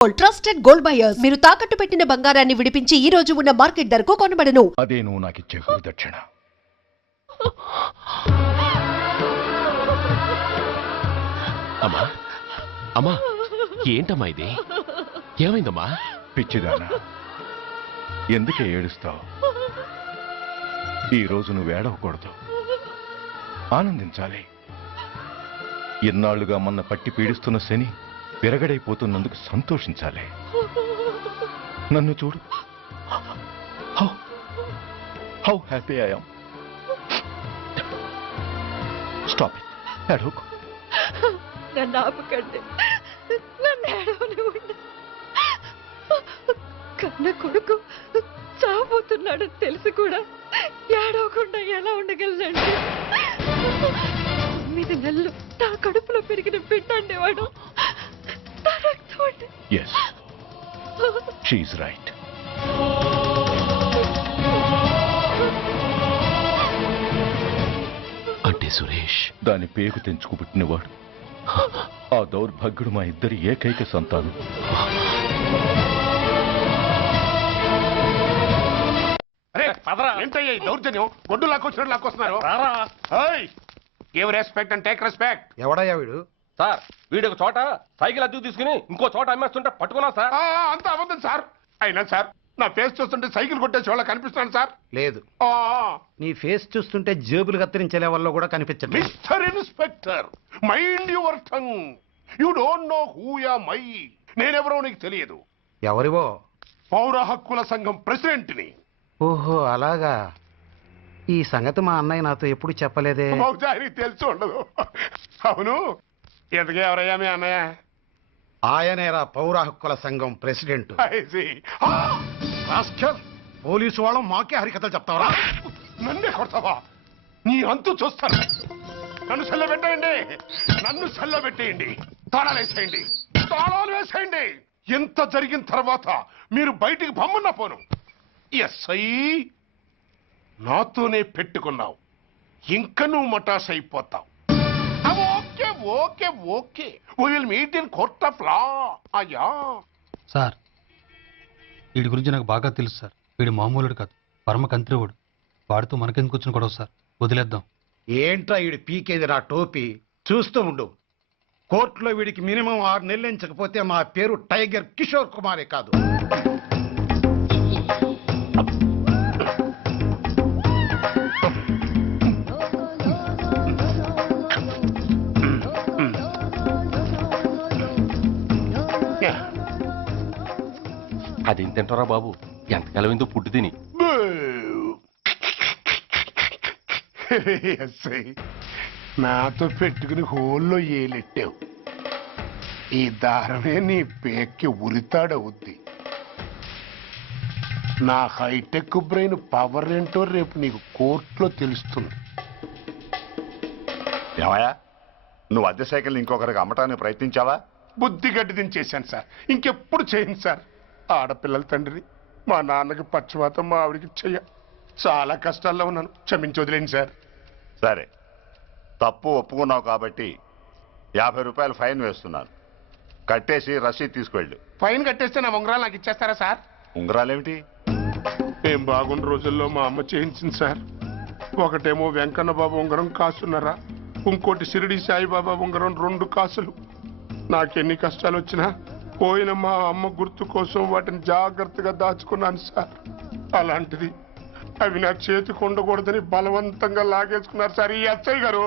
Trusted gold buyers మీరు తాకట్టు పెట్టిన బంగారాన్ని విడిపించి ఈ రోజు ఉన్న మార్కెట్ ధరకు కొనబడను. అదే నువ్వు నాకు ఇచ్చే గురుదక్షిణ. అమ్మా అమ్మా ఏంటమ్మా ఇది? ఏమైందమ్మా? పిచ్చిదానా, ఎందుకే ఏడుస్తావు? ఈ రోజు నువ్వు ఏడవకూడదు, ఆనందించాలి. ఎన్నాళ్లుగా మన పట్టి పీడిస్తున్న శని విరగడైపోతున్నందుకు సంతోషించాలి. నన్ను చూడు, how happy I am. Stop it, ఏడవకు. నన్ను ఆపకండి, నన్ను ఏడవనివ్వండి. కన్న కొడుకు చావబోతున్నాడని తెలిసి కూడా ఏడవకుండా ఎలా ఉండగలనండి? 9 నెలలు నా కడుపులో పెరిగిన బిడ్డ అండేవాడు. Yes, she's right. అంటే సురేష్ దాని పేగు తెంచుకు పుట్టినవాడు. ఆ దౌర్భాగ్యుడు మా ఇద్దరి ఏకైక సంతానం. ఏంటయ్యా ఈ దౌర్జన్యం? గొడ్డు లాక్కొచ్చినట్టు లాక్కొస్తున్నారు. Give respect and take respect. ఎవడయ్యా వీడు? సార్ వీడు ఒక చోట సైకిల్ అద్దెకు తీసుకుని ఇంకో చోట అమ్మేస్తుంటే పట్టుకున్నా సార్. అంత అబద్ధం సార్. అయినా సార్ నా ఫేస్ చూస్తుంటే సైకిల్ కొట్టే చోళ్ళ కనిపిస్తున్నాను సార్. లేదు, నీ ఫేస్ చూస్తుంటే జేబులు కత్తిరించే లెవెల్లో కూడా కనిపించట్లేదు. Mister inspector, mind your tongue. You don't know who am I. నేనెవరో నీకు తెలియదు. ఎవరివో? పౌర హక్కుల సంఘం ప్రెసిడెంట్ ని. ఓహో అలాగా. ఈ సంగతి మా అన్నయ్య నాతో ఎప్పుడు చెప్పలేదే. బహుశా ఆయనకి తెలిసి ఉండదు. అవును, ఎందుకే ఎవరయ్యా మీ అన్నయ్య? ఆయనేరా పౌర హక్కుల సంఘం ప్రెసిడెంట్. I see. పోలీసు వాళ్ళం మాకే హరికథలు చెప్తావరా? నన్నే కొడతావా? నీ అంతు చూస్తాను. నన్ను సెల్ల పెట్టేయండి, నన్ను సెల్ల పెట్టేయండి. తాళాలు వేసేయండి, తాళాలు వేసేయండి. ఎంత జరిగిన తర్వాత మీరు బయటికి పమ్మున్న పోను. ఎస్ఐ నాతోనే పెట్టుకున్నావు, ఇంకా నువ్వు మటాస్ అయిపోతావు. Okay okay okay, will meet in court of law. అయ్యా సార్, వీడి గురించి నాకు బాగా తెలుసు సార్. వీడు మామూలుడు కాదు, పరమ కంత్రివుడు. వాడితో మనకెందుకు వచ్చిన గొడవ సార్? వదిలేద్దాం. ఏంట్రా వీడి పీకేది నా టోపీ? చూస్తూ ఉండు. కోర్టులో వీడికి మినిమం 6 నెలలు ఎంచకపోతే మా పేరు టైగర్ కిషోర్ కుమారే కాదు. అదేం తింటారా బాబు? ఎంతకాలం ఎందుకు పుట్టు తిని. ఎస్ఐ నాతో పెట్టుకుని హోల్లో ఏలెట్టావు. ఈ దారమే నీ పేక్కి ఉరితాడవుద్ది. నా హైటెక్ బ్రెయిన్ పవర్ ఏంటో రేపు నీకు కోర్టులో తెలుస్తుంది. ఏమయ్యా, నువ్వు అద్దె సైకిల్ ఇంకొకరికి అమ్మటానికి ప్రయత్నించావా? బుద్ధి గడ్డి దించేశాను సార్, ఇంకెప్పుడు చేయను సార్. ఆడపిల్లల తండ్రి, మా నాన్నకి పక్షవాతం, మా ఆవిడికి చెయ్య. చాలా కష్టాల్లో ఉన్నాను, క్షమించి వదిలేండి సార్. సరే, తప్పు ఒప్పుకున్నావు కాబట్టి 50 రూపాయలు ఫైన్ వేస్తున్నాను. కట్టేసి రసీదు తీసుకువెళ్ళు. ఫైన్ కట్టేస్తే నా ఉంగరాలు నాకు ఇచ్చేస్తారా సార్? ఉంగరాలేమిటి? ఏం బాగున్న రోజుల్లో మా అమ్మ చేయించింది సార్. ఒకటేమో వెంకన్న బాబు ఉంగరం కాసున్నారా, ఇంకోటి షిరిడి సాయిబాబా ఉంగరం 2 కాసులు. నాకెన్ని కష్టాలు వచ్చినా పోయిన మా అమ్మ గుర్తు కోసం వాటిని జాగ్రత్తగా దాచుకున్నాను సార్. అలాంటిది అవి నా చేతికి ఉండకూడదని బలవంతంగా లాగేసుకున్నారు సార్ ఈ ఎస్ఐ గారు.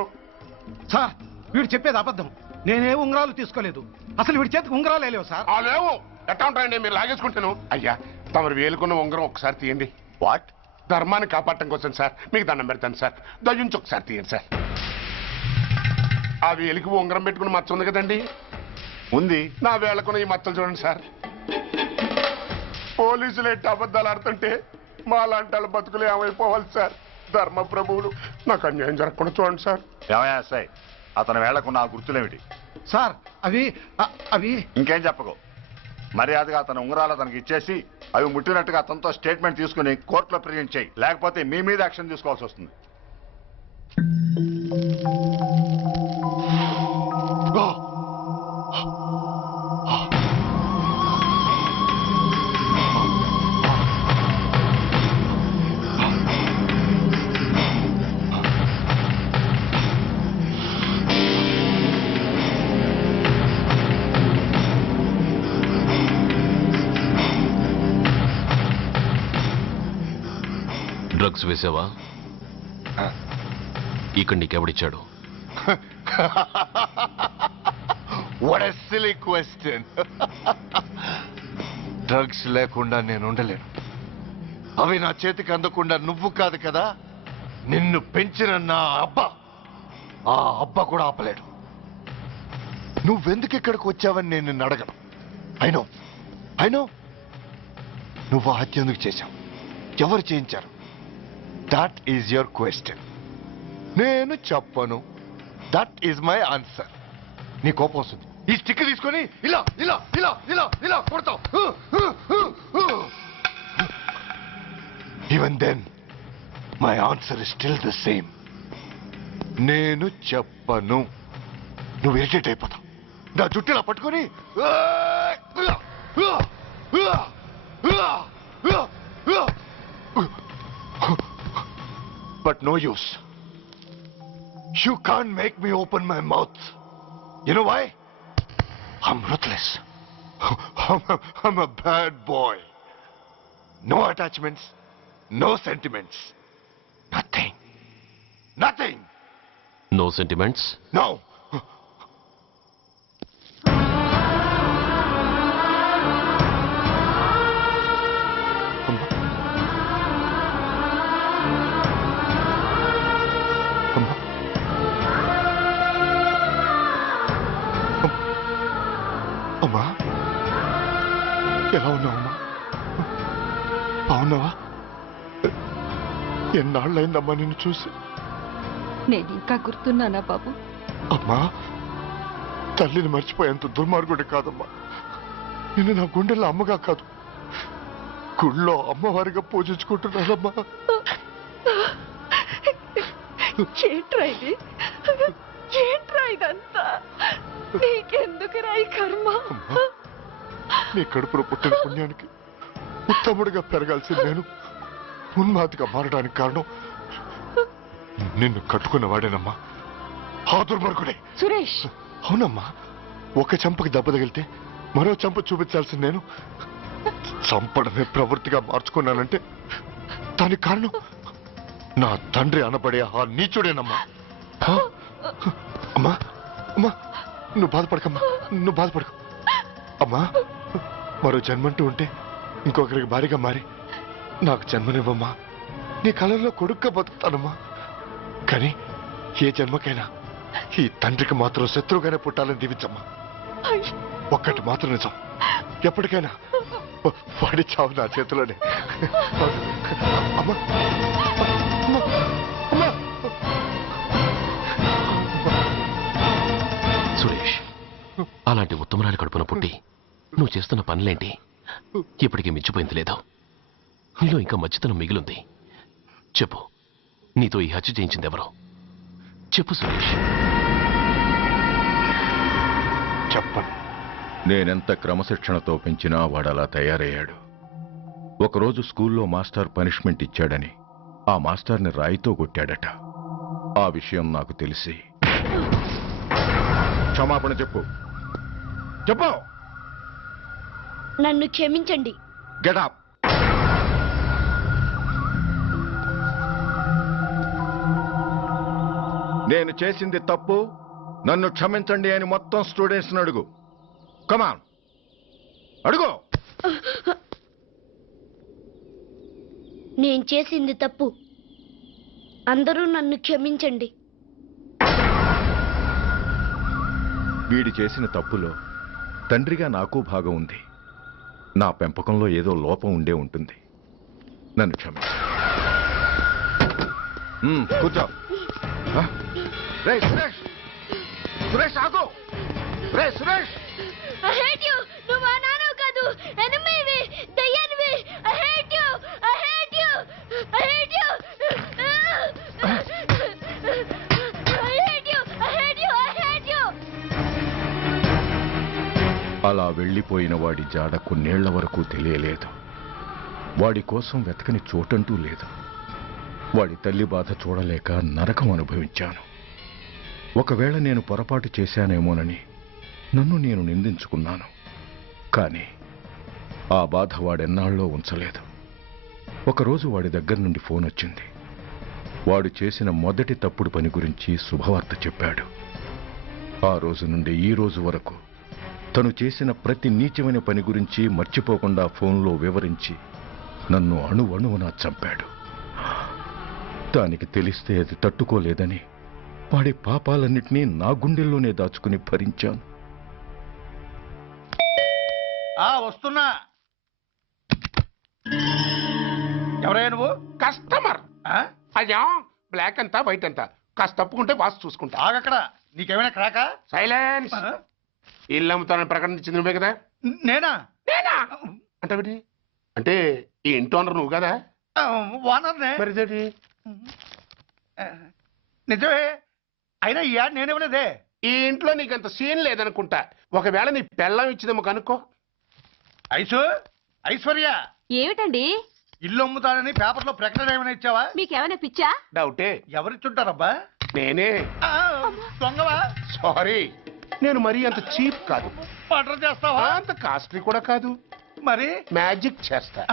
సార్, వీడు చెప్పేది అబద్ధం. నేనే ఉంగరాలు తీసుకోలేదు. అసలు వీడి చేతికి ఉంగరాలు లేవు సార్. లేవు, ఎట్టా ఉంటాయండి మీరు లాగేసుకుంటాను. అయ్యా, తమరు వేలుకున్న ఉంగరం ఒకసారి తీయండి. వాట్? ధర్మాన్ని కాపాడటం కోసం సార్, మీకు దండం పెడతాను సార్. దయ్యుంచి ఒకసారి తీయండి సార్. ఆ వేలికి ఉంగరం పెట్టుకుని మచ్చ ఉంది కదండి, ఉంది. నా వేళకున్న ఈ మచ్చలు చూడండి సార్. పోలీసులు ఎట్టి అబద్ధాలు ఆడుతుంటే మా లాంటి వాళ్ళ బతుకులు ఏమైపోవాలి సార్? ధర్మ ప్రభువులు, నాకు అన్యాయం జరగకుండా చూడండి సార్. ఏమయ్యా సార్, అతని వేళకున్న ఆ గుర్తులేమిటి? సార్, అవి ఇంకేం చెప్పకు. మర్యాదగా అతని ఉంగరాలు అతనికి ఇచ్చేసి అవి ముట్టినట్టుగా అతనితో స్టేట్మెంట్ తీసుకుని కోర్టులో ప్రజెంట్ చేయి. లేకపోతే మీ మీద యాక్షన్ తీసుకోవాల్సి వస్తుంది. డ్రగ్స్ వేసావా? ఇక్కడ నీకెవడిచ్చాడు? What a silly question. Drugs లేకుండా నేను ఉండలేను. అవి నా చేతికి అందకుండా నువ్వు కాదు కదా, నిన్ను పెంచిన నా అబ్బా, ఆ అబ్బా కూడా ఆపలేడు. నువ్వెందుకు ఇక్కడికి వచ్చావని నేను నిన్ను అడగను. అయినో నువ్వు ఆ హత్య ఎందుకు చేశావు, ఎవరు చేయించారు? That is your question. నేను చెప్పను. That is my answer. నీ కోపం వస్తుంది, ఈ స్టిక్ తీసుకొని ఇలా ఇలా ఇలా ఇలా ఇలా కొడతావు. Even then my answer is still the same. నేను చెప్పను. నువ్వు ఇరిటేట్ అయిపోతావు. నా జుట్టులా పట్టుకొని but no use. You can't make me open my mouth. You know why? I'm ruthless. I'm a bad boy. No attachments, no sentiments. Nothing. Nothing. No sentiments? No. అమ్మా, ఎలా ఉన్నావమ్మా? బాగున్నావా? ఎన్నాళ్ళైందమ్మా నిన్ను చూసి? నేను ఇంకా గుర్తున్నానా బాబు? అమ్మా, తల్లిని మర్చిపోయేంత దుర్మార్గుడి కాదమ్మా. నిన్ను నా గుండెల్లో అమ్మగా కాదు, గుళ్ళో అమ్మవారిగా పూజించుకుంటున్నానమ్మా. ఏంట్రా ఇది? ఏంట్రా ఇదంతా? నీకెందుకు రాయి కర్మ? నీ కడుపులో పుట్టిన పుణ్యానికి ఉత్తముడిగా పెరగాల్సింది నేను ఉన్మాదిగా మారడానికి కారణం నిన్ను కట్టుకున్న వాడేనమ్మా, ఆ దుర్మార్గుడే. సురేష్, అవునమ్మా, ఒక చెంపకి దెబ్బ తగిలితే మరో చెంప చూపించాల్సింది నేను చంపడమే ప్రవృత్తిగా మార్చుకున్నానంటే దానికి కారణం నా తండ్రి అనబడే ఆ నీచుడేనమ్మా. అమ్మా అమ్మా, నువ్వు బాధపడకమ్మా, నువ్వు బాధపడకు అమ్మా. మరో జన్మంటూ ఉంటే ఇంకొకరికి భారీగా మారి నాకు జన్మనివ్వమ్మా. నీ కళల్లో కొడుగ్గా బతుకుతానమ్మా. కానీ ఏ జన్మకైనా ఈ తండ్రికి మాత్రం శత్రువుగానే పుట్టాలని దీవించమ్మా. ఒక్కటి మాత్రం నిజం, ఎప్పటికైనా వాడి చావు నా చేతిలోనే. అమ్మా సురేష్, అలాంటి ఉత్తమరాలి కడుపున పుట్టి నువ్వు చేస్తున్న పనులేంటి? ఇప్పటికీ మించిపోయింది లేదు. నీలో ఇంకా మంచితనం మిగిలింది. చెప్పు, నీతో ఈ హత్య చేయించింది ఎవరు? చెప్పు సురేష్. చెప్పను. నేనెంత క్రమశిక్షణతో పెంచినా వాడలా తయారయ్యాడు. ఒకరోజు స్కూల్లో మాస్టర్ పనిష్మెంట్ ఇచ్చాడని ఆ మాస్టర్ని రాయితో కొట్టాడట. ఆ విషయం నాకు తెలిసి క్షమాపణ చెప్పు. చెప్పు. నన్ను క్షమించండి. Get up. నేను చేసింది తప్పు, నన్ను క్షమించండి అని మొత్తం స్టూడెంట్స్ని అడుగు. కమాన్, అడుగు. నేను చేసింది తప్పు, అందరూ నన్ను క్షమించండి. వీడి చేసిన తప్పులో తండ్రిగా నాకు భాగం ఉంది. నా పెంపకంలో ఏదో లోపం ఉండే ఉంటుంది. నన్ను క్షమించు. కూర్చో. రే సురేష్, సురేష్ ఆగు. రే సురేష్, I hate you. నువ్వు మా నాన్నవు కాదు, ఎనిమివి, దయ్యానివి. I hate you. I hate you. I hate you. I hate you. I hate you. I hate you. అలా వెళ్ళిపోయిన వాడి జాడ కొన్నేళ్ల వరకు తెలియలేదు. వాడి కోసం వెతకని చోటంటూ లేదు. వాడి తల్లి బాధ చూడలేక నరకం అనుభవించాను. ఒకవేళ నేను పొరపాటు చేశానేమోనని నన్ను నేను నిందించుకున్నాను. కానీ ఆ బాధ వాడెన్నాళ్ళో ఉంచలేదు. ఒకరోజు వాడి దగ్గర నుండి ఫోన్ వచ్చింది. వాడు చేసిన మొదటి తప్పుడు పని గురించి శుభవార్త చెప్పాడు. ఆ రోజు నుండి ఈ రోజు వరకు తను చేసిన ప్రతి నీచమైన పని గురించి మర్చిపోకుండా ఫోన్లో వివరించి నన్ను అణువణువునా చంపాడు. దానికి తెలిస్తే అది తట్టుకోలేదని వాడి పాపాలన్నిటినీ నా గుండెల్లోనే దాచుకుని భరించాను. వస్తున్నా. ఎవరయ్యా నువ్వు? కస్టమర్. అయ్యా బ్లాక్ అంతా వైట్ అంతా కాస్త తప్పుకుంటే బాస్ చూసుకుంటా. ఆగక్కడ. నీకేమైనా క్రాకా? సైలెన్స్. ఇల్లు అమ్ముతానని ప్రకటించింది నువ్వే కదా? నేనా? నేనా అంటే అంటే ఈ ఇంటి ఓనర్ నువ్వు కదా? ఓనర్నే. మరిదేంటి? నిజమే. అయినా ఈ యాడ్ నేనేమలేదే. ఈ ఇంట్లో నీకంత సీన్ లేదనుకుంటా. ఒకవేళ నీ పెళ్ళం ఇచ్చిందేమో కనుక్కో. ఐశ్వర్య, ఏమిటండి? ఇల్లు అమ్ముతానని పేపర్లో ప్రకటన ఏమైనా ఇచ్చావా? మీకేమైనా పిచ్చా? డౌటే. ఎవరిచ్చుంటారబ్బా? నేనే. దొంగవా? సారీ, నేను మరీ అంత చీప్ కాదు. మర్డర్ చేస్తావా? అంత కాస్ట్లీ కూడా కాదు. మరి మ్యాజిక్ చేస్తా.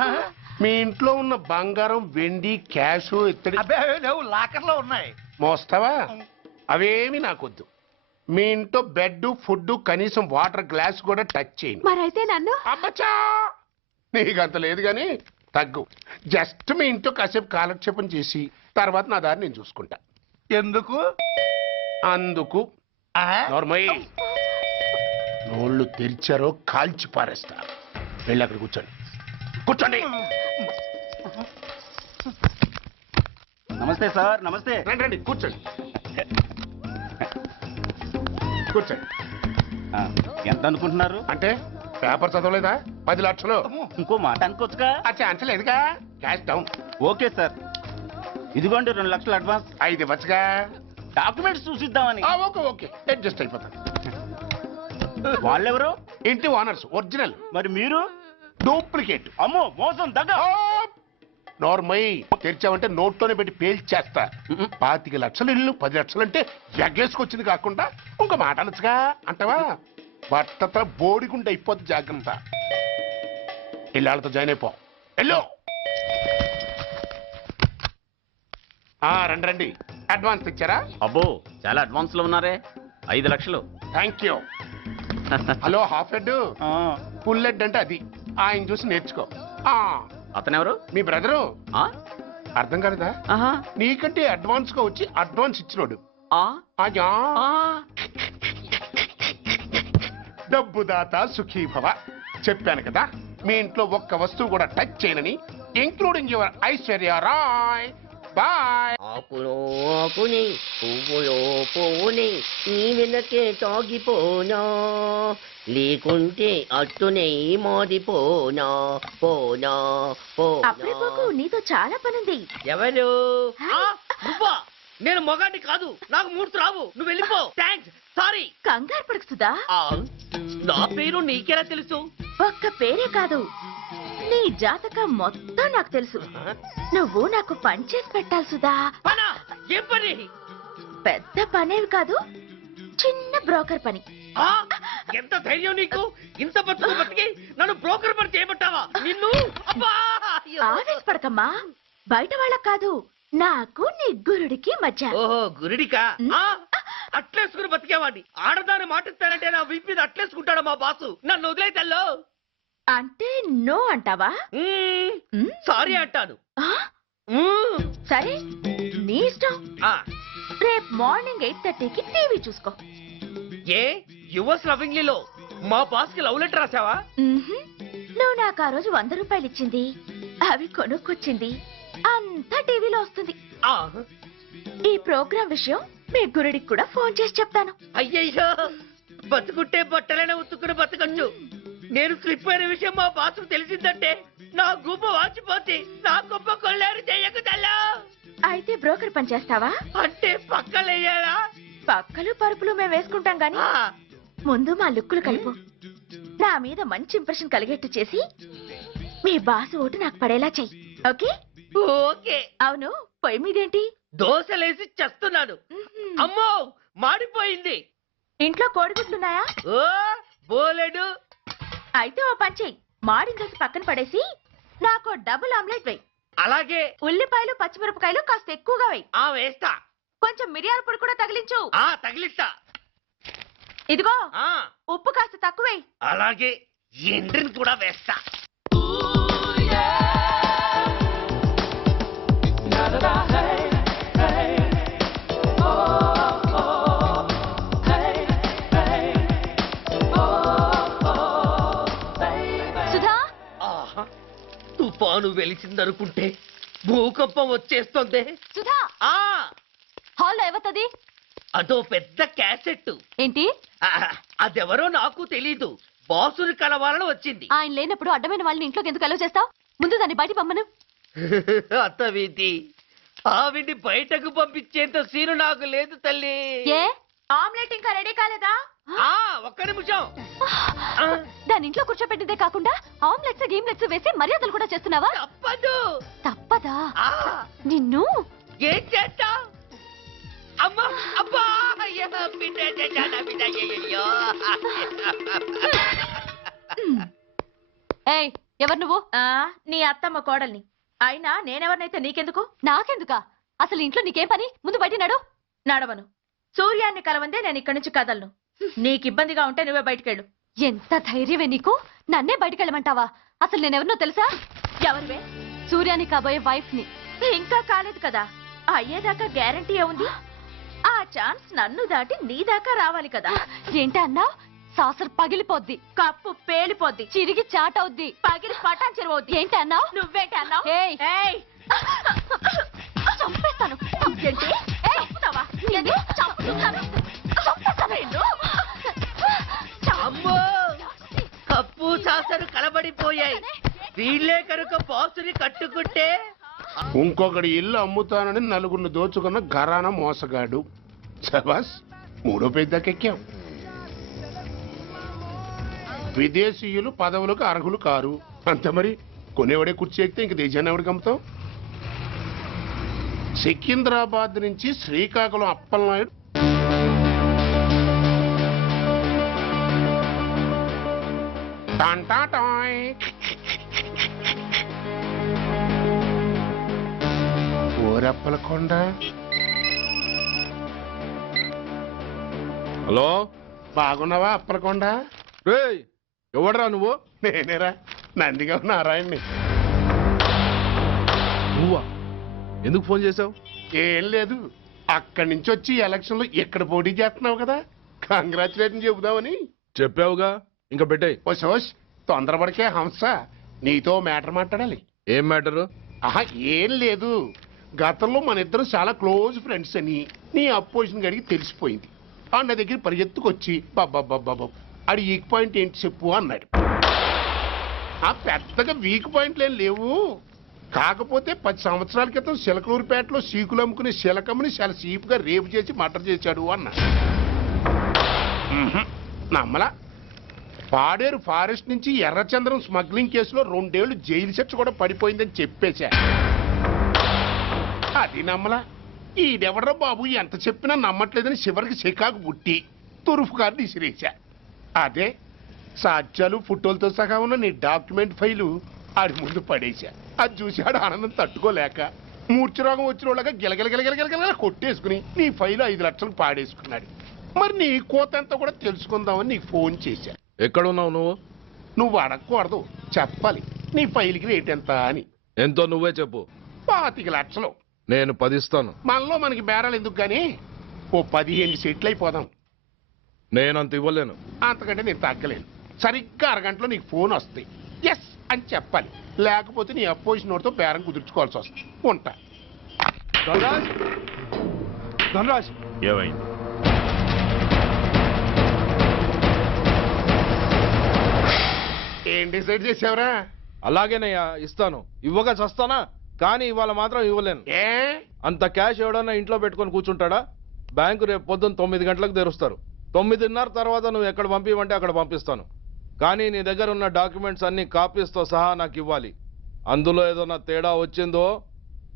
మీ ఇంట్లో ఉన్న బంగారం, వెండి, క్యాష్, ఇత్తడి లేవు, లాకర్లో ఉన్నాయి. మోస్తావా? అవేమి నాకొద్దు. మీ ఇంట్లో బెడ్, ఫుడ్, కనీసం వాటర్ గ్లాస్ కూడా టచ్ చేయండి. మరైతే నన్ను అబ్బచ్చా, నీకంత లేదు గాని తగ్గు. జస్ట్ మీ ఇంట్లో కాసేపు కాలక్షేపం చేసి తర్వాత నా దారి నేను చూసుకుంటా. ఎందుకు? అందుకు. నార్మల్ నోళ్ళు తెరిచారో కాల్చి పారేస్తా. వెళ్ళి అక్కడ కూర్చోండి. కూర్చోండి. నమస్తే సార్. నమస్తే. రండి రండి, కూర్చోండి. కూర్చోండి. ఎంత అనుకుంటున్నారు? అంటే పేపర్ చదవలేదా? 10 లక్షలు. ఇంకో మాట అనుకోవచ్చుగా. ఆ ఛాన్స్ లేదుగా. Cash down. ఓకే సార్, ఇదిగోండి 2 లక్షలు అడ్వాన్స్. 5 ఇవ్వచ్చుగా. డాక్యుమెంట్స్ చూసిద్దామని. ఓకే ఓకే, అడ్జస్ట్ అయిపోతాను. వాళ్ళెవరు? ఇంటి ఓనర్స్. ఒరిజినల్. మరి మీరు? డూప్లికేట్. అమ్మో, మోసం, దగ్గ. నార్మల్ తెరిచావంటే నోట్లోనే పెట్టి పేల్చేస్తా. 25 లక్షలు ఇల్లు 10 లక్షలు అంటే జగ్గేసుకొచ్చింది కాకుండా ఇంకో మాట అనొచ్చుగా. అంటావా? బట్టతో బోడిగుండి అయిపోద్ది. జాగ్రత్త. ఇల్లాళ్ళతో జాయిన్ అయిపో. ఎల్లో. రండి రండి. అడ్వాన్స్ ఇచ్చారా? అబ్బో, చాలా అడ్వాన్స్ లో ఉన్నారే. 5 లక్షలు. Thank you. Hello, half head full head అంటే అది. ఆయన చూసి నేర్చుకో. అతనెవరు? మీ బ్రదరు. అర్థం కాలేదా? నీకంటే అడ్వాన్స్ గా వచ్చి అడ్వాన్స్ ఇచ్చినోడు. డబ్బు దాత సుఖీ భవ. చెప్పాను కదా, మీ ఇంట్లో ఒక్క వస్తువు కూడా టచ్ చేయనని, including your Aishwarya Rai. Bye. ఆకులో ఆకుని, పువ్వులో పువ్వుని, నీ వెనకే తాగిపోనా, లేకుంటే అట్టునే మారిపోనా. పోనా అప్పుడే పోకు, నీతో చాలా పనుంది. ఎవరు? నువ్వా? నేను మొగాడిని కాదు, నాకు మూర్తి రావు. నువ్వు వెళ్ళిపో. Thanks, sorry. కంగారు పడకు సుధా. నా పేరు నీకెలా తెలుసు? ఒక్క పేరే కాదు, నీ జాతకం మొత్తం నాకు తెలుసు. నువ్వు నాకు పని చేసి పెట్టాలి సుధా. ఏం పని? పెద్ద పనేవి కాదు, చిన్న బ్రోకర్ పని. ఎంత ధైర్యం నీకు? ఇంత బతుకు బతికి నన్ను బ్రోకర్ పని చేయబట్టావా? నిన్ను ఆవేశపడకమ్మా. బయట వాళ్ళకి కాదు, నాకు నీ గురుడికి మధ్య. ఓహో, గురుడికా? అట్లేసుకుని బతికేవాడిని. ఆడదాన్ని మాటిస్తానంటే నా వీపు మీద అట్లేసుకుంటాడు మా బాసు. నన్ను వదిలేతల్లో. అంటే నో అంటావా? సారీ అంటాను. సరే, నీ ఇష్టం. రేపు మార్నింగ్ 8:30కి టీవీ చూసుకో. ఏ యువర్స్ లవింగ్లీలో మా బాస్ కి లవ్ లెటర్ రాసావా? నువ్వు నాకు ఆ రోజు 100 రూపాయలు ఇచ్చింది, అవి కొనుక్కొచ్చింది అంతా టీవీలో వస్తుంది. ఈ ప్రోగ్రాం విషయం మీ గురుడికి కూడా ఫోన్ చేసి చెప్తాను. అయ్యయ్యో, బతుకుంటే బట్టలైనా ఉత్తుకుని బతకచ్చు. నేను స్లిప్ అయిన విషయం మా బాసు తెలిసిందంటే నా గుబ్బ వాచిపోతే నా గొప్ప కొల్లారు చెయ్యకు తల్లా. అయితే బ్రోకర్ పని చేస్తావా? అంటే పక్కలేయాలా? పక్కలు పరుపులు మేము వేసుకుంటాం గాని ముందు మా లుక్కులు కలుపు. నా మీద మంచి ఇంప్రెషన్ కలిగేట్టు చేసి మీ బాసు ఓటు నాకు పడేలా చెయ్యి. ఓకే? ఓకే. అవును, పొయ్యి మీదేంటి? దోశలేసి చేస్తున్నాను. అమ్మో, మాడిపోయింది. ఇంట్లో కోడిగుడ్లున్నాయా? ఓ బోలెడు. అయితే ఓ పని చెయ్యి, మాడిన దోశ పక్కన పడేసి నాకు డబుల్ ఆమ్లెట్ వెయ్యి. అలాగే. ఉల్లిపాయలు పచ్చిమిరపకాయలు కాస్త ఎక్కువగా వేయి. వేస్తా. కొంచెం మిరియాల పొడి కూడా తగిలించు. తగిలిస్తా. ఇదిగో ఉప్పు కాస్త తక్కువే. అలాగే. ఎండ్రిని కూడా వేస్తా. సుధా, తుఫాను వెలిసిందనుకుంటే భూకంపం వచ్చేస్తుంది. సుధా, హాల్లో ఏవతది? అదో పెద్ద క్యాసెట్. ఏంటి? అదెవరో నాకు తెలీదు. బాసుని కలవాలని వచ్చింది. ఆయన లేనప్పుడు అడ్డమైన వాళ్ళని ఇంట్లోకి ఎందుకు అలౌ చేస్తావు? ముందు దాన్ని బయట పంపను. అత్తవిధి, ఆవిడ్ని బయటకు పంపించేంత సీను నాకు లేదు తల్లి. ఏ ఆమ్లెట్ ఇంకా రెడీ కాలేదా? ఒక్క నిమిషం. దాని ఇంట్లో కూర్చోపెట్టిందే కాకుండా ఆమ్లెట్స్ గీమ్లెట్స్ వేసి మర్యాదలు కూడా చేస్తున్నావా? తప్పదు. తప్పదా? నిన్ను ఏం చేస్తా? అమ్మా, అబ్బా, బిడ్డ చేశానా బిడ్డ? అయ్యయ్యో. ఏయ్, ఎవరు నువ్వు? నీ అత్తమ్మ కోడల్ని. అయినా నేనెవరినైతే నీకెందుకు? నాకెందుకా? అసలు ఇంట్లో నీకేం పని? ముందు బయట నడు. నడవను. సూర్యాన్ని కలవందే నేను ఇక్కడి నుంచి కదలను. నీకు ఇబ్బందిగా ఉంటే నువ్వే బయటకెళ్ళు. ఎంత ధైర్యమే నీకు? నన్నే బయటకెళ్ళమంటావా? అసలు నేనెవరినో తెలుసా? ఎవరివే? సూర్యాన్ని కాబోయే వైఫ్ ని. ఇంకా కాలేదు కదా, అయ్యేదాకా గ్యారంటీ ఏముంది? ఆ ఛాన్స్ నన్ను దాటి నీ దాకా రావాలి కదా. ఏంటి అన్నా? సాసర్ పగిలిపోద్ది, కప్పు పేలిపోద్ది, చిరిగి చాటవుద్ది, పగిలి పటాన్ చెరువవుద్ది. ఏంటి అన్నావు? నువ్వేంటి అన్నావు? చంపేస్తాను. అమ్మో, కప్పు సాసరు కలబడిపోయాయి. వీళ్ళే కనుక బాసుని కట్టుకుంటే. ఇంకొకటి ఇల్లు అమ్ముతానని నలుగురిని దోచుకున్న ఘరాన మోసగాడు. శబాస్, మూడో పెద్దకెక్కాం. విదేశీయులు పదవులకు అర్హులు కారు అంతే మరి. కొనేవాడే కుర్చీ ఎక్కితే ఇంక దేశాన్ని ఎవడికి అమ్ముతాం? సికింద్రాబాద్ నుంచి శ్రీకాకుళం అప్పలనాయుడు ఓరప్పలకొండ. హలో, బాగున్నావా అప్పలకొండ? ఎవడరా నువ్వు? నేనేరా, నందిగా నారాయణ్ని. నువ్వా? ఎందుకు ఫోన్ చేసావు? ఏం లేదు, అక్కడి నుంచి వచ్చి ఎలక్షన్ లో ఇక్కడ పోటీ చేస్తున్నావు కదా, కంగ్రాచులేషన్ చెబుదామని. చెప్పావుగా, ఇంకా పెట్టాయి. ఓ సోష్, తొందరపడికే హంస, నీతో మ్యాటర్ మాట్లాడాలి. ఏం మ్యాటరు? ఆహా, ఏం లేదు. గతంలో మన ఇద్దరు చాలా క్లోజ్ ఫ్రెండ్స్ అని నీ అపోజిషన్ గడికి తెలిసిపోయింది. ఆ నా దగ్గర పరిగెత్తుకొచ్చి బాబా అడి వీక్ పాయింట్ ఏంటి చెప్పు అన్నాడు. ఆ పెద్దగా వీక్ పాయింట్లు ఏం లేవు, కాకపోతే 10 సంవత్సరాల క్రితం చిలకలూరుపేటలో సీకులు అమ్ముకునే శిలకమ్మని చాలా సీపుగా రేపు చేసి మర్డర్ చేశాడు అన్నాడు. నమ్మలా. పాడేరు ఫారెస్ట్ నుంచి ఎర్రచంద్రం స్మగ్లింగ్ కేసులో 2 ఏళ్లు జైలు శిక్ష కూడా పడిపోయిందని చెప్పేశా. అది నమ్మలా. ఈడెవడ్రా బాబు ఎంత చెప్పినా నమ్మట్లేదని చివరికి చికాకు పుట్టి తురుపు కార్డు ఇసిరేశా. అదే సాక్ష్యాలు ఫోటోలతో సహా ఉన్న నీ డాక్యుమెంట్ ఫైలు ఆడి ముందు పడేశా. అది చూసి ఆడు ఆనందం తట్టుకోలేక మూర్ఛరోగం వచ్చిన వాళ్ళగా గిలగిలగిలగిలగిలగిల కొట్టేసుకుని నీ ఫైలు 5 లక్షలకు పాడేసుకున్నాడు. మరి నీ కోతంతా కూడా తెలుసుకుందామని నీకు ఫోన్ చేశా. ఎక్కడున్నావు నువ్వు? నువ్వు అడగకూడదు, చెప్పాలి. నీ ఫైల్కి రేట్ ఎంత అని. ఎంతో నువ్వే చెప్పు. 25 లక్షలు. నేను 10 ఇస్తాను. మనలో మనకి బేరాలు ఎందుకు గానీ ఓ 15 సెట్లు అయిపోదాం. నేనంత ఇవ్వలేను. అంతకంటే నేను తగ్గలేను. సరిగ్గా అరగంటలో నీకు ఫోన్ వస్తాయి. ఎస్ అని చెప్పాలి, లేకపోతే నీ అపోజిషన్ నోటితో బేరం కుదుర్చుకోవాల్సి వస్తుంది. ఉంటా. ధనరాజ్, ఏమైంది? ఏం డిసైడ్ చేసావురా? అలాగేనయ్యా, ఇస్తాను. ఇవ్వగా చస్తానా, కానీ ఇవాళ మాత్రం ఇవ్వలేను. అంత క్యాష్ ఎవడన్నా ఇంట్లో పెట్టుకొని కూర్చుంటాడా? బ్యాంకు రేపు పొద్దున్న 9 గంటలకు తెరుస్తారు. 9:30 తర్వాత నువ్వు ఎక్కడ పంపిమంటే అక్కడ పంపిస్తాను. కానీ నీ దగ్గర ఉన్న డాక్యుమెంట్స్ అన్ని కాపీస్తో సహా నాకు ఇవ్వాలి. అందులో ఏదైనా తేడా వచ్చిందో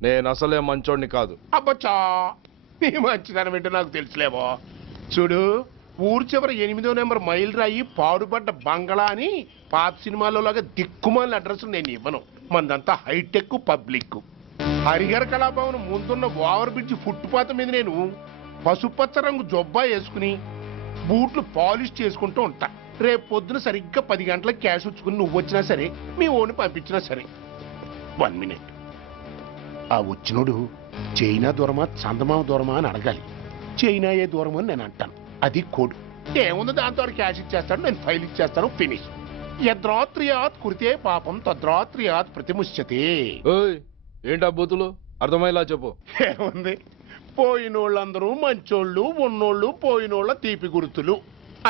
నేను అసలే మంచోడిని కాదు. అబ్బచ్చా, నీ మంచిదనం ఏంటో నాకు తెలుసులేవో. చూడు, ఊరు చివర 8వ నెంబర్ మైల్ రాయి పాడుపడ్డ బంగళా అని పాత సినిమాలో లాగా దిక్కుమాలిన అడ్రస్ నేను ఇవ్వను. మందంతా హైటెక్ పబ్లిక్. హరిహర కళాభవన్ ముందున్న ఓవర్ బ్రిడ్జ్ ఫుట్పాత్ మీద నేను పసుపచ్చ రంగు జొబ్బా వేసుకుని బూట్లు పాలిష్ చేసుకుంటూ ఉంటా. రేపు పొద్దున సరిగ్గా 10 గంటలకు క్యాష్ వచ్చుకుని నువ్వు వచ్చినా సరే మీ ఓని పంపించినా సరే. 1 మినిట్. ఆ వచ్చినోడు చైనా దూరమా చందమామ దూరమా అని అడగాలి. చైనా ఏ దూరం అని నేను అంటాను. అది కోడ్. ఏముంది దాంతో క్యాష్ ఇచ్చేస్తాడు, నేను ఫైల్ ఇచ్చేస్తాను, ఫినిష్. యద్రాత్రియాత్ కురితే పాపం తద్రాత్రియాత్ ప్రతిముష్యతే. ఏంటా బూతులు అర్థమయ్యేలా చెప్పు. ఏముంది, పోయినోళ్ళందరూ మంచోళ్ళు, ఉన్నోళ్ళు పోయినోళ్ళ తీపి గుర్తులు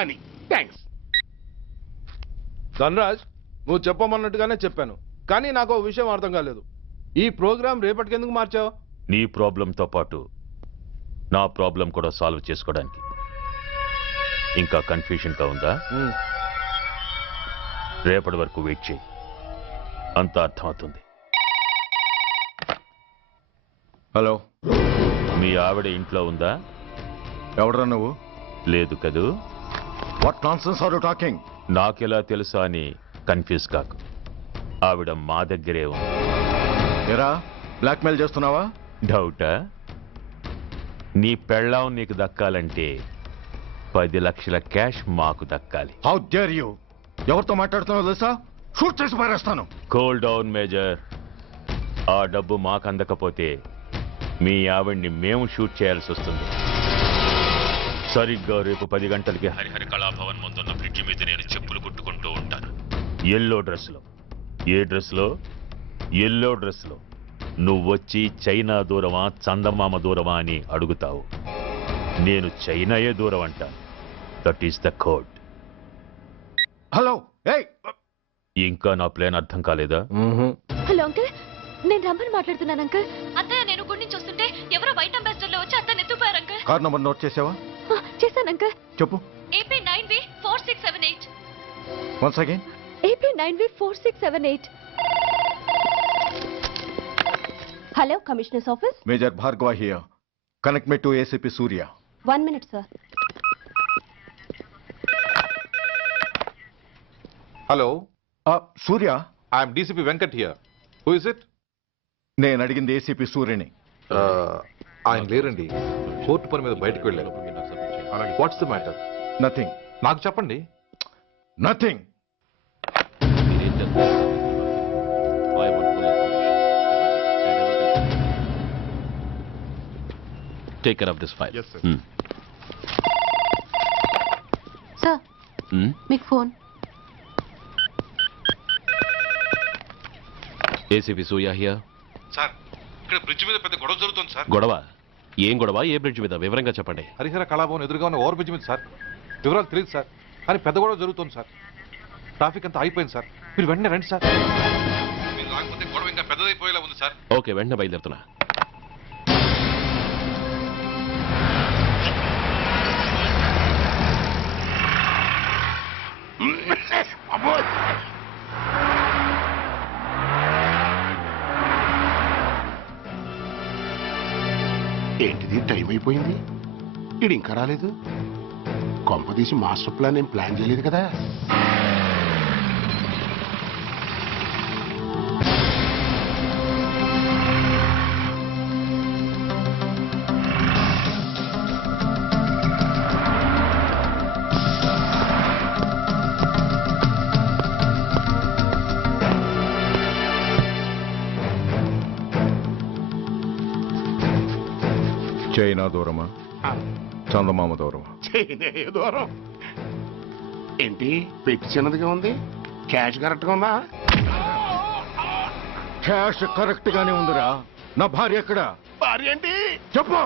అని. థ్యాంక్స్. ధనరాజ్, నువ్వు చెప్పమన్నట్టుగానే చెప్పాను, కానీ నాకు ఒక విషయం అర్థం కాలేదు. ఈ ప్రోగ్రాం రేపటికి ఎందుకు మార్చావు? నీ ప్రాబ్లంతో పాటు నా ప్రాబ్లం కూడా సాల్వ్ చేసుకోవడానికి. ఇంకా కన్ఫ్యూషన్గా ఉందా? రేపటి వరకు వెయిట్ చేయి, అంత అర్థమవుతుంది. హలో, మీ ఆవిడ ఇంట్లో ఉందా? ఎవడరా నువ్వు? లేదు కదూ. What nonsense are you talking? నాకెలా తెలుసా అని కన్ఫ్యూజ్ కాకు. ఆవిడ మా దగ్గరే ఉంది. ఎరా, బ్లాక్మెయిల్ చేస్తున్నావా? డౌటా? నీ పెళ్ళాం నీకు దక్కాలంటే 10 లక్షల క్యాష్ మాకు దక్కాలి. How dare you! ఎవరితో మాట్లాడుతున్నావో తెలుసా? షూట్ చేసి పారేస్తాను. Cool down major. ఆ డబ్బు మాకు అందకపోతే మీ ఆవిడ్ని మేము షూట్ చేయాల్సి వస్తుంది. సరిగ్గా రేపు 10 గంటలకి హరిహర కళాభవన్ ముందున్న బ్రిడ్జి మీద నేను చెప్పులు కుట్టుకుంటూ ఉంటాను. ఎల్లో డ్రెస్లో. ఏ డ్రెస్లో? ఎల్లో డ్రెస్లో. నువ్వొచ్చి చైనా దూరమా చందమామ దూరమా అని అడుగుతావు. నేను చైనాయే దూరం అంటా. That is the code. Hello, ఇంకా నా ప్లాన్ అర్థం కాలేదా? హలో అంకుల్, నేను రమ్మని మాట్లాడుతున్నాను అంకుల్. అత్తయ్య, నేను గుడి నుంచి వస్తుంటే ఎవరో వైట్ అంబాసిడర్ లో వచ్చి అత్తయ్య ఎత్తుపోయారు అంకుల్. కార్ నంబర్ నోట్ చేసావా? చేశాను అంకుల్. చెప్పు. AP9V4678. Once again. AP9V4678. Hello, commissioners office. Major Bhargava here. Connect me to ACP Surya. 1 minute sir. Hello, Surya. I'm DCP Venkat here. Who is it? నేను అడిగింది ACP సూర్యని. ఆయన లేరండి, కోర్టు పని మీద బయటకు వెళ్ళారు. What's the matter? నథింగ్. నాకు చెప్పండి. Nothing. Take care of this file. Yes, sir. Sir, మీకు phone. ACP Surya here. Sir, ఇక్కడ బ్రిడ్జ్ మీద పెద్ద గొడవ జరుగుతుంది సార్. గొడవ? ఏం గొడవ? ఏ బ్రిడ్జ్ మీద? వివరంగా చెప్పండి. హరిహర కళాభవన్ ఎదురుగా ఉన్న ఓవర్ బ్రిడ్జ్ మీద సార్. వివరాలు తెలియదు సార్, కానీ పెద్ద గొడవ జరుగుతుంది సార్. ట్రాఫిక్ అంతా అయిపోయింది సార్. మీరు వెంటనే రండి సార్. మీరు రాకపోతే గొడవ ఇంకా పెద్దదైపోయేలా ఉంది సార్. ఓకే, వెంటనే బయలుదేరుతున్నా. ఏంటిది, టైం అయిపోయింది, ఇడు ఇంకా రాలేదు. కొంపదీసి మాస్టర్ ప్లాన్ ఏం ప్లాన్ చేయలేదు కదా. చైనా దూరమా చందమామ దూరమా? చైనా దూరం ఏంటి, పెట్టి చిన్నదిగా ఉంది, క్యాష్ కరెక్ట్గా ఉందా? క్యాష్ కరెక్ట్ గానే ఉందిరా. నా భార్య ఎక్కడ? భార్య ఏంటి చెప్పు.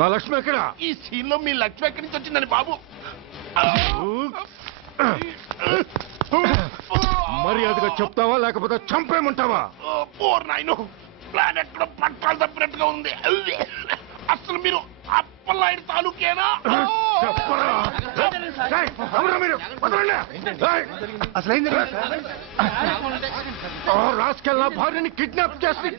నా లక్ష్మి ఎక్కడ? ఈ సీన్ లో మీ లక్ష్మి ఎక్కడి నుంచి వచ్చిందని బాబు? మర్యాదగా చెప్తావా లేకపోతే చంపేమంటావా? నాయను, ప్లాన్ ఎక్కడ పట్టాలు తప్పినట్టుగా ఉంది. అసలు మీరు అప్పలాంటి తాలూకేనా? రాసుకెళ్ళ భార్యని కిడ్నాప్ చేసి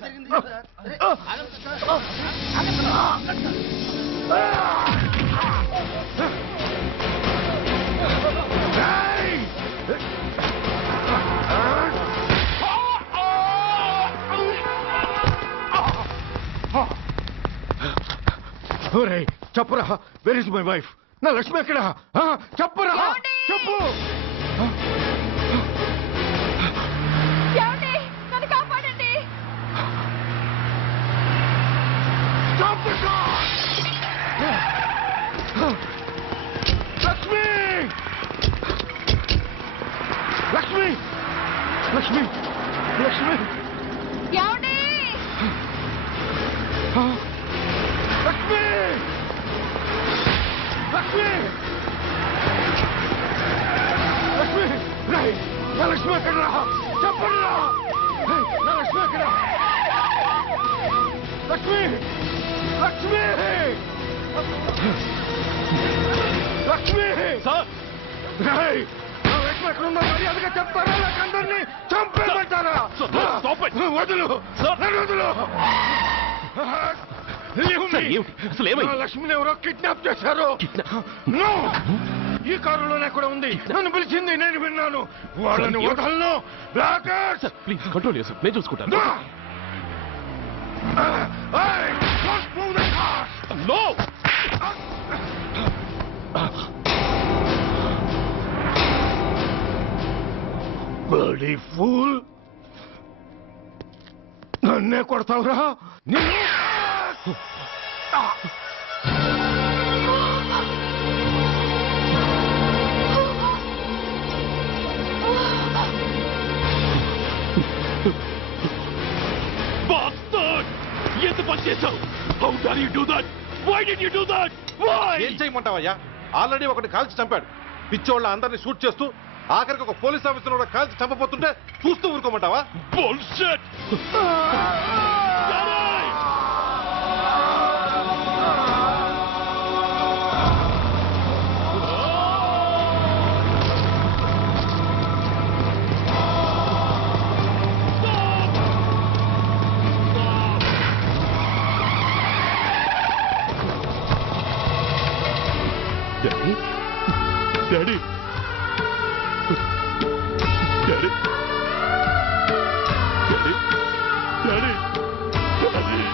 ఒరేయ్ చెప్పురా, వెర్ ఇస్ మై వైఫ్? నా లక్ష్మి ఎక్కడ? చెప్పురా, చెప్పు. నన్ను కాపాడండి. లక్ష్మి, లక్ష్మి, లక్ష్మి, లక్ష్మి, ఏమండి? లక్ష్మి, లక్ష్మి, లక్ష్మి, రేయ్, నా లక్ష్మి ఎక్కడ? చెప్పండి. నా లక్ష్మి ఎక్కడ? లక్ష్మి, లక్ష్మి, లక్ష్మి, రేయ్, నా లక్ష్మి ఎక్కడ ఉందో మర్యాదగా చెప్తారా? లేక అందరినీ చంపేమంటారా? వదులు, నన్ను వదులు. లక్ష్మిని ఎవరో కిడ్నాప్ చేశారు. ఈ కారులోనే కూడా ఉంది. నన్ను పిలిచింది, నేను విన్నాను. వాళ్ళని వదలను. ప్లీజ్ కంట్రోల్ చేసి నేను చూసుకుంటాను. No! Bloody fool! నన్నే కొడతావురా? ఎంత పని చేశావు? How dare you do that? Why did you do that? Why? ఏం చేయమంటావయ్యా? ఆల్రెడీ ఒకటి కాల్చి చంపాడు. పిచ్చోళ్ళ అందరినీ షూట్ చేస్తూ ఆఖరికి ఒక పోలీస్ ఆఫీసర్ కూడా కాల్చి చంపబోతుంటే చూస్తూ ఊరుకోమంటావా? Bullshit! Daddy? Daddy? Daddy? Daddy? Daddy? Daddy?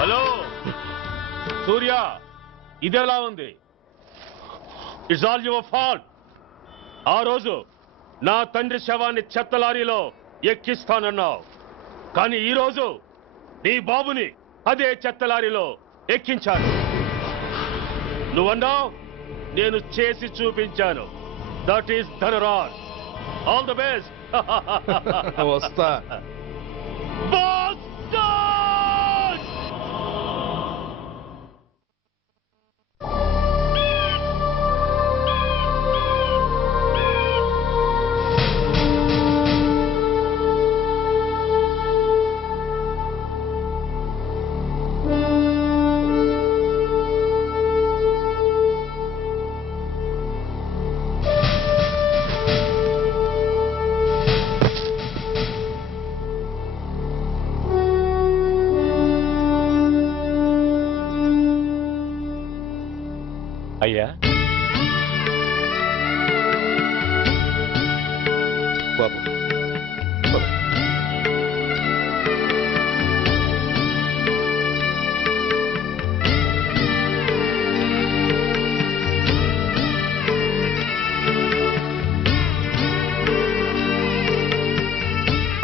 Hello Surya, ఇదెలా ఉంది? It's all your fault. ఆ రోజు నా తండ్రి శవాన్ని చెత్త లారీలో ఎక్కిస్తానన్నావు, కానీ ఈ రోజు నీ బాబుని అదే చెత్త లారీలో ఎక్కించాను. నువ్వన్నావు, నేను చేసి చూపించాను. That is Dhanraj. All the best. వస్తా. అయ్యా, బాబు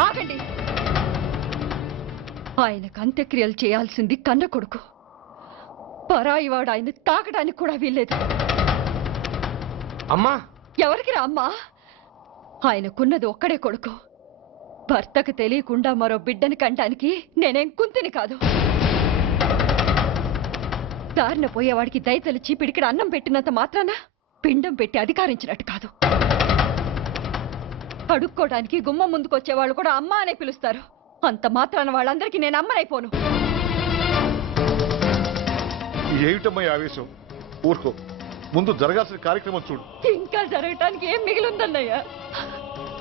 ఆగండి. ఆయనకు అంత్యక్రియలు చేయాల్సింది కన్న కొడుకు. పరాయివాడు ఆయన తాకడానికి కూడా వీల్లేదు. అమ్మా, ఎవరికి రా అమ్మా? ఆయనకున్నది ఒక్కడే కొడుకు. భర్తకు తెలియకుండా మరో బిడ్డని కంటానికి నేనేం కుంతిని కాదు. దారిన పోయేవాడికి దయతలిచి పిడికిడ అన్నం పెట్టినంత మాత్రాన పిండం పెట్టి అధికారించినట్టు కాదు. అడుక్కోవడానికి గుమ్మం ముందుకొచ్చేవాళ్ళు కూడా అమ్మ అనే పిలుస్తారు. అంత మాత్రాన వాళ్ళందరికీ నేను అమ్మనైపోను. ఏమిటమ్మా ఆవేశం? ఊరుకో, ముందు జరగాల్సిన కార్యక్రమం చూడు. ఇంకా జరగటానికి ఏం మిగిలిందన్నయ్య?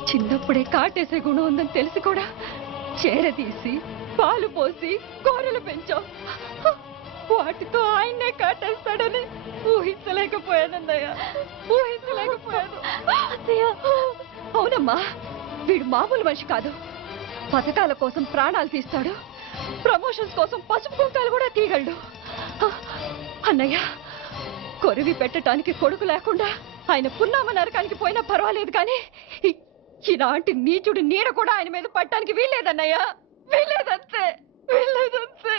చిన్నప్పుడే కాటేసే గుణం ఉందని తెలిసి కూడా చేరదీసి పాలు పోసి గోరెలు పెంచాం. వాటితో ఆయన్నే కాటేస్తాడని ఊహించలేకపోయానన్నయ్య, ఊహించలేకపోయాను. అవునమ్మా, వీడు మామూలు మనిషి కాదు. పథకాల కోసం ప్రాణాలు తీస్తాడు, ప్రమోషన్స్ కోసం పసుపు కుంకాలు కూడా తీయగలడు. అన్నయ్య, కొరివి పెట్టడానికి కొడుకు లేకుండా ఆయన పున్నామ నరకానికి పోయినా పర్వాలేదు, కానీ ఇలాంటి నీచుడు నీడ కూడా ఆయన మీద పట్టడానికి వీల్లేదన్నయ్య, వీల్లేదంతే, వీల్లేదంతే.